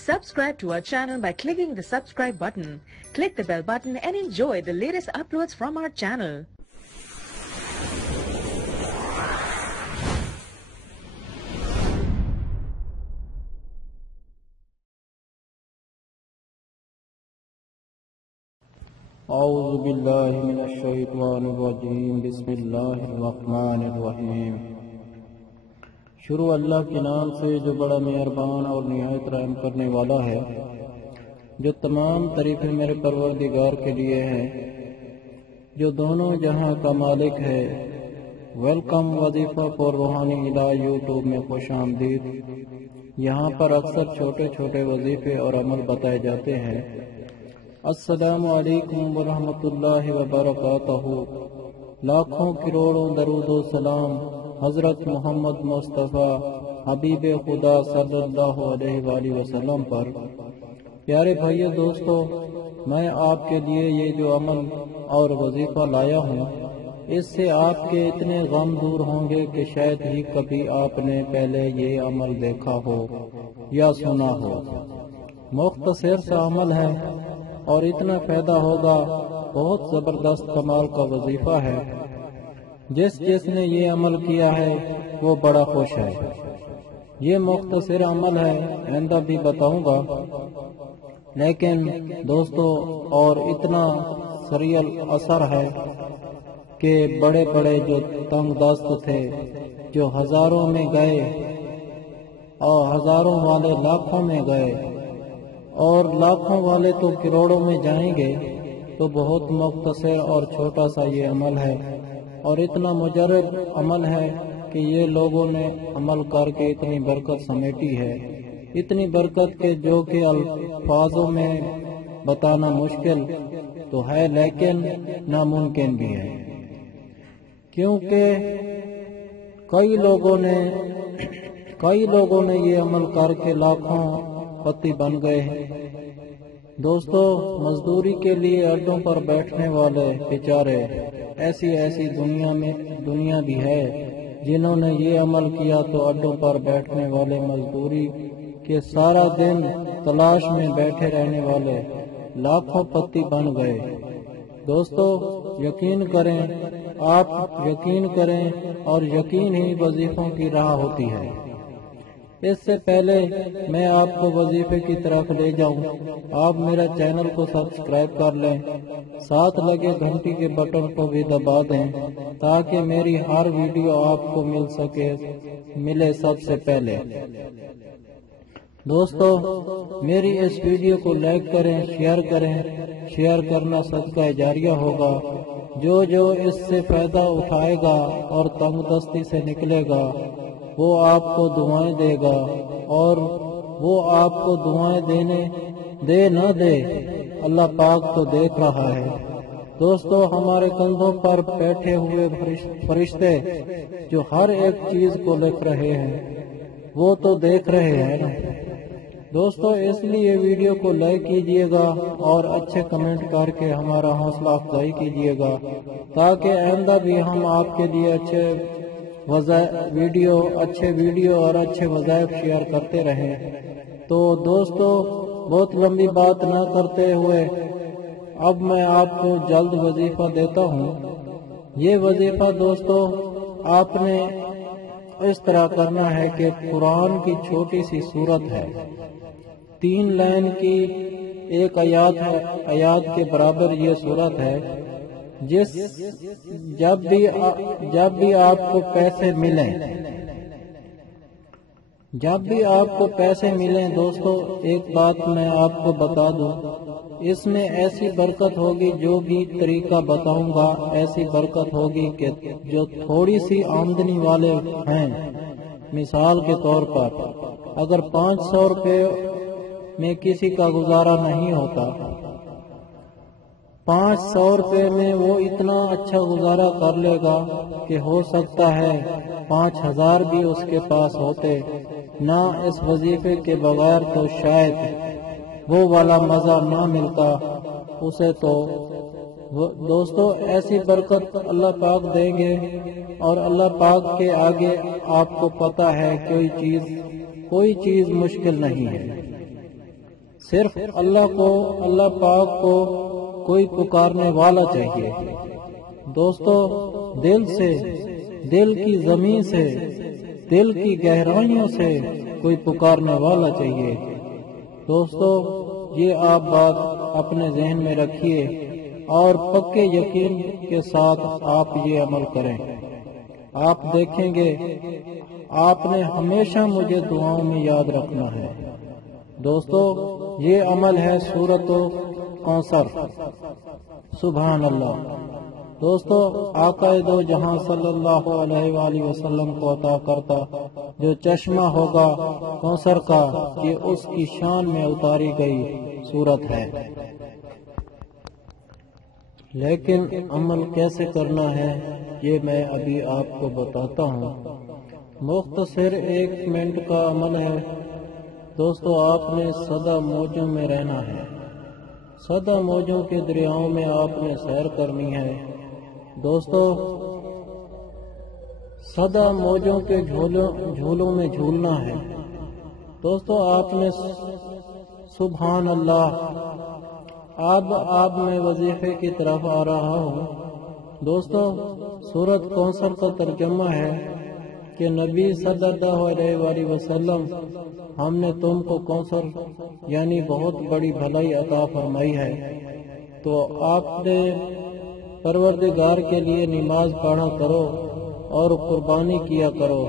Subscribe to our channel by clicking the subscribe button. Click the bell button and enjoy the latest uploads from our channel. اعوذ باللہ من الشیطان الرجیم بسم اللہ الرحمن الرحیم۔ شروع اللہ کے نام سے جو بڑا مہربان اور نہایت رحم کرنے والا ہے، جو تمام تعریفیں میرے پروردگار کے لیے ہیں، جو دونوں جہاں کا مالک ہے۔ ویلکم وظیفہ فور روحانی الaj یوٹیوب میں خوش آمدید۔ یہاں پر اکثر چھوٹے چھوٹے وظیفے اور عمل بتائے جاتے ہیں۔ السلام علیکم ورحمۃ اللہ وبرکاتہ۔ لاکھوں کروڑوں درود و سلام حضرت محمد مصطفیٰ حبیب خدا صلی اللہ علیہ وآلہ وسلم پر۔ پیارے بھائیو دوستو، میں آپ کے لیے یہ جو عمل اور وظیفہ لایا ہوں، اس سے آپ کے اتنے غم دور ہوں گے کہ شاید ہی کبھی آپ نے پہلے یہ عمل دیکھا ہو یا سنا ہو۔ مختصر سا عمل ہے اور اتنا فائدہ ہوگا، بہت زبردست کمال کا وظیفہ ہے۔ جس نے یہ عمل کیا ہے وہ بڑا خوش ہے۔ یہ مختصر عمل ہے، آئندہ بھی بتاؤں گا، لیکن دوستو اور اتنا سریع اثر ہے کہ بڑے بڑے جو تنگ دست تھے، جو ہزاروں میں گئے اور ہزاروں والے لاکھوں میں گئے اور لاکھوں والے تو کروڑوں میں جائیں گے، تو بہت مختصر اور چھوٹا سا یہ عمل ہے اور اتنا مجرد عمل ہے کہ یہ لوگوں نے عمل کر کے اتنی برکت سمیٹی ہے، اتنی برکت کہ جو کہ الفاظوں میں بتانا مشکل تو ہے لیکن ناممکن بھی ہے، کیونکہ کئی لوگوں نے یہ عمل کر کے لاکھوں پتی بن گئے ہیں۔ دوستو، مزدوری کے لیے اڈوں پر بیٹھنے والے بیچارے ایسی دنیا بھی ہے، جنہوں نے یہ عمل کیا تو اڈوں پر بیٹھنے والے مزدوری کے سارا دن تلاش میں بیٹھے رہنے والے لاکھوں پتی بن گئے۔ دوستو، یقین کریں، آپ یقین کریں اور یقین ہی وظیفوں کی راہ ہوتی ہے۔ اس سے پہلے میں آپ کو وظیفے کی طرف لے جاؤں، آپ میرا چینل کو سبسکرائب کر لیں، ساتھ لگے گھنٹی کے بٹن کو بھی دبا دیں تاکہ میری ہر ویڈیو آپ کو ملے سب سے پہلے۔ دوستو، میری اس ویڈیو کو لائک کریں، شیئر کرنا صدقہ جاریہ ہوگا۔ جو اس سے فائدہ اٹھائے گا اور تنگ دستی سے نکلے گا، وہ آپ کو دعائیں دے گا، اور وہ آپ کو دعائیں دے نہ دے، اللہ پاک تو دیکھ رہا ہے۔ دوستو، ہمارے کندھوں پر بیٹھے ہوئے فرشتے جو ہر ایک چیز کو لکھ رہے ہیں، وہ تو دیکھ رہے ہیں نا۔ دوستو، اس لیے ویڈیو کو لائک کیجئے گا اور اچھے کمنٹ کر کے ہمارا حوصلہ افزائی کیجئے گا، تاکہ آئندہ بھی ہم آپ کے لیے اچھے ویڈیو اور اچھے وظائف شیئر کرتے رہیں۔ تو دوستو، بہت لمبی بات نہ کرتے ہوئے اب میں آپ کو جلد وظیفہ دیتا ہوں۔ یہ وظیفہ دوستو آپ نے اس طرح کرنا ہے کہ قرآن کی چھوٹی سی سورت ہے، 3 لائن کی ایک آیات کے برابر یہ سورت ہے۔ جب بھی آپ کو پیسے ملیں دوستو، ایک بات میں آپ کو بتا دوں، اس میں ایسی برکت ہوگی، جو بھی طریقہ بتاؤں گا ایسی برکت ہوگی کہ جو تھوڑی سی آمدنی والے ہیں، مثال کے طور پر اگر 500 روپے میں کسی کا گزارا نہیں ہوتا، 500 روپے میں وہ اتنا اچھا گزارا کر لے گا کہ ہو سکتا ہے 5000 بھی اس کے پاس ہوتے نہ۔ اس وظیفے کے بغیر تو شاید وہ والا مزہ نہ ملتا اسے۔ تو دوستو، ایسی برکت اللہ پاک دیں گے، اور اللہ پاک کے آگے آپ کو پتا ہے کوئی چیز مشکل نہیں ہے۔ صرف اللہ پاک کو کوئی پکارنے والا چاہیے دوستو، دل سے، دل کی زمین سے، دل کی گہرائیوں سے کوئی پکارنے والا چاہیے دوستو۔ یہ آپ بات اپنے ذہن میں رکھیے اور پکے یقین کے ساتھ آپ یہ عمل کریں، آپ دیکھیں گے آپ نے ہمیشہ مجھے دعاؤں میں یاد رکھنا ہے دوستو۔ یہ عمل ہے سورۃ کوثر، سبحان اللہ دوستو۔ آقا دو جہاں صلی اللہ علیہ وآلہ وسلم کو عطا کرتا جو چشمہ ہوگا کوثر کا، یہ اس کی شان میں اتاری گئی سورت ہے۔ لیکن عمل کیسے کرنا ہے یہ میں ابھی آپ کو بتاتا ہوں۔ مختصر 1 منٹ کا عمل ہے دوستو۔ آپ نے سدا موجوں میں رہنا ہے، سدا موجوں کے دریاؤں میں آپ نے سیر کرنی ہے دوستو۔ سدا موجوں کے جھولوں میں جھولنا ہے دوستو۔ آپ نے سبحان اللہ۔ اب میں وظیفے کی طرف آ رہا ہوں دوستو۔ سورۃ کوثر کا ترجمہ ہے کہ نبی صلی اللہ علیہ وآلہ وسلم، ہم نے تم کو کوثر یعنی بہت بڑی بھلائی عطا فرمائی ہے، تو آپ نے پروردگار کے لیے نماز پڑھا کرو اور قربانی کیا کرو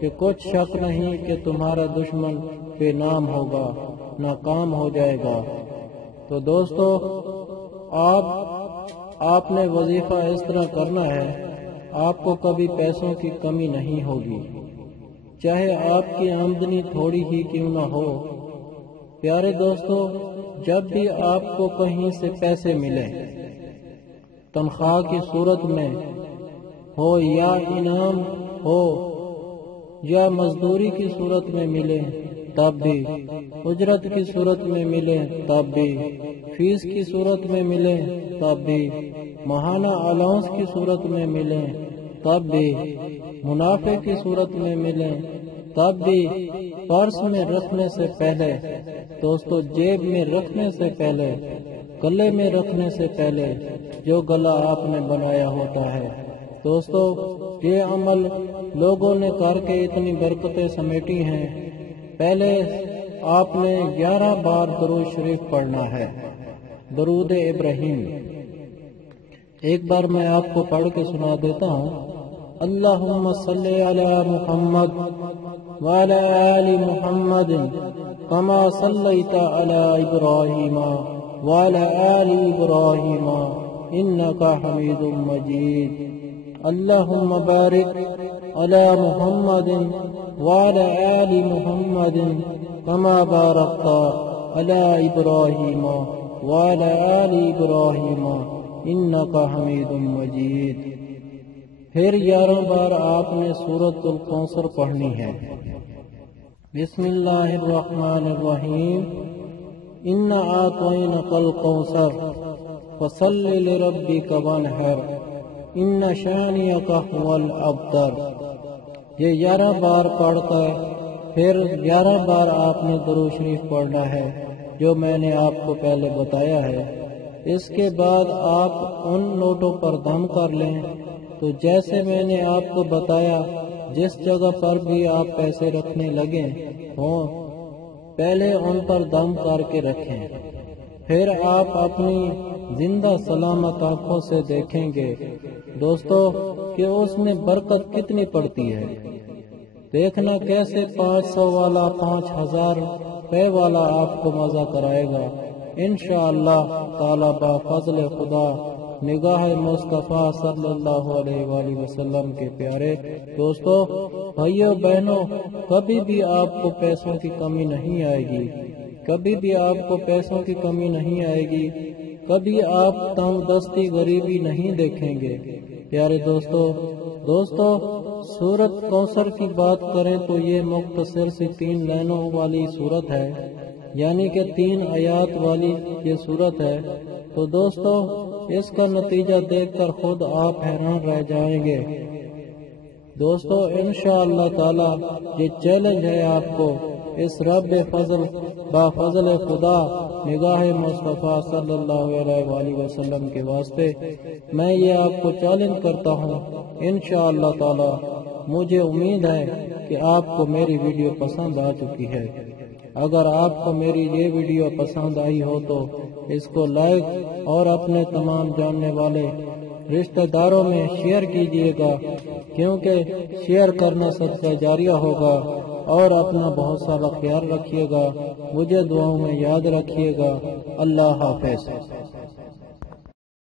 کہ کچھ شک نہیں کہ تمہارا دشمن بے نام ہوگا، ناکام ہو جائے گا۔ تو دوستو آپ نے وظیفہ اس طرح کرنا ہے، آپ کو کبھی پیسوں کی کمی نہیں ہوگی، چاہے آپ کی آمدنی تھوڑی ہی کیوں نہ ہو۔ پیارے دوستو، جب بھی آپ کو کہیں سے پیسے ملیں، تنخواہ کی صورت میں ہو یا انعام ہو یا مزدوری کی صورت میں ملے تب بھی، اجرت کی صورت میں ملے تب بھی، فیس کی صورت میں ملے تب بھی، ماہانہ الاؤنس کی صورت میں ملے تب بھی، منافع کی صورت میں ملے تب بھی، پرس میں رکھنے سے پہلے دوستو، جیب میں رکھنے سے پہلے، گلے میں رکھنے سے پہلے جو گلا آپ نے بنایا ہوتا ہے دوستو، یہ عمل لوگوں نے کر کے اتنی برکتیں سمیٹی ہیں۔ پہلے آپ نے 11 بار درود شریف پڑھنا ہے، درود ابراہیم۔ ایک بار میں آپ کو پڑھ کے سنا دیتا ہوں۔ اللہم صلی علی محمد وعلی آل محمد کما صلیت علی ابراہیم وعلی آل ابراہیم انکا حمید مجید۔ اللہم بارک علی محمد وعلی آل محمد کما بارکت علی ابراہیم وعلی آل ابراہیم انکا حمید مجید۔ پھر 11 بار آپ نے سورۃ الکوثر پڑھنی ہے۔ بسم اللہ الرحمن الرحیم۔ انا اعطینک الکوثر فصل لربک وانحر ان شانئک هو الابتر۔ یہ 11 بار پڑھ کر پھر 11 بار آپ نے درود شریف پڑھنا ہے جو میں نے آپ کو پہلے بتایا ہے۔ اس کے بعد آپ ان نوٹوں پر دم کر لیں، تو جیسے میں نے آپ کو بتایا جس جگہ پر بھی آپ پیسے رکھنے لگیں ہوں، پہلے ان پر دم کر کے رکھیں، پھر آپ اپنی زندہ سلامت آنکھوں سے دیکھیں گے دوستو کہ اس میں برکت کتنی پڑتی ہے۔ دیکھنا کیسے 500 والا 5000 روپے والا آپ کو مزہ کرائے گا انشاءاللہ تعالی بفضل خدا، نگاہ مصطفیٰ صلی اللہ علیہ وآلہ وسلم کے پیارے دوستو، بھائیو بہنوں، کبھی بھی آپ کو پیسوں کی کمی نہیں آئے گی، کبھی بھی آپ کو پیسوں کی کمی نہیں آئے گی، کبھی آپ تنگ دستی غریبی نہیں دیکھیں گے۔ پیارے دوستو سورۃ کوثر کی بات کریں تو یہ مختصر سی 3 لائنوں والی سورت ہے، یعنی کہ 3 آیات والی یہ سورت ہے۔ تو دوستو اس کا نتیجہ دیکھ کر خود آپ حیران رہ جائیں گے۔ دوستو انشاءاللہ تعالی یہ چیلنج ہے آپ کو اس رب فضل با فضل خدا نگاہ مصطفیٰ صلی اللہ علیہ وآلہ وسلم کے واسطے میں یہ آپ کو چیلنج کرتا ہوں، انشاءاللہ تعالی مجھے امید ہے کہ آپ کو میری ویڈیو پسند آ چکی ہے۔ اگر آپ کو میری یہ ویڈیو پسند آئی ہو تو اس کو لائک اور اپنے تمام جاننے والے رشتہ داروں میں شیئر کیجیے گا، کیونکہ شیئر کرنا صدقہ جاریہ ہوگا۔ اور اپنا بہت سارا خیال رکھیے گا، مجھے دعاؤں میں یاد رکھیے گا۔ اللہ حافظ۔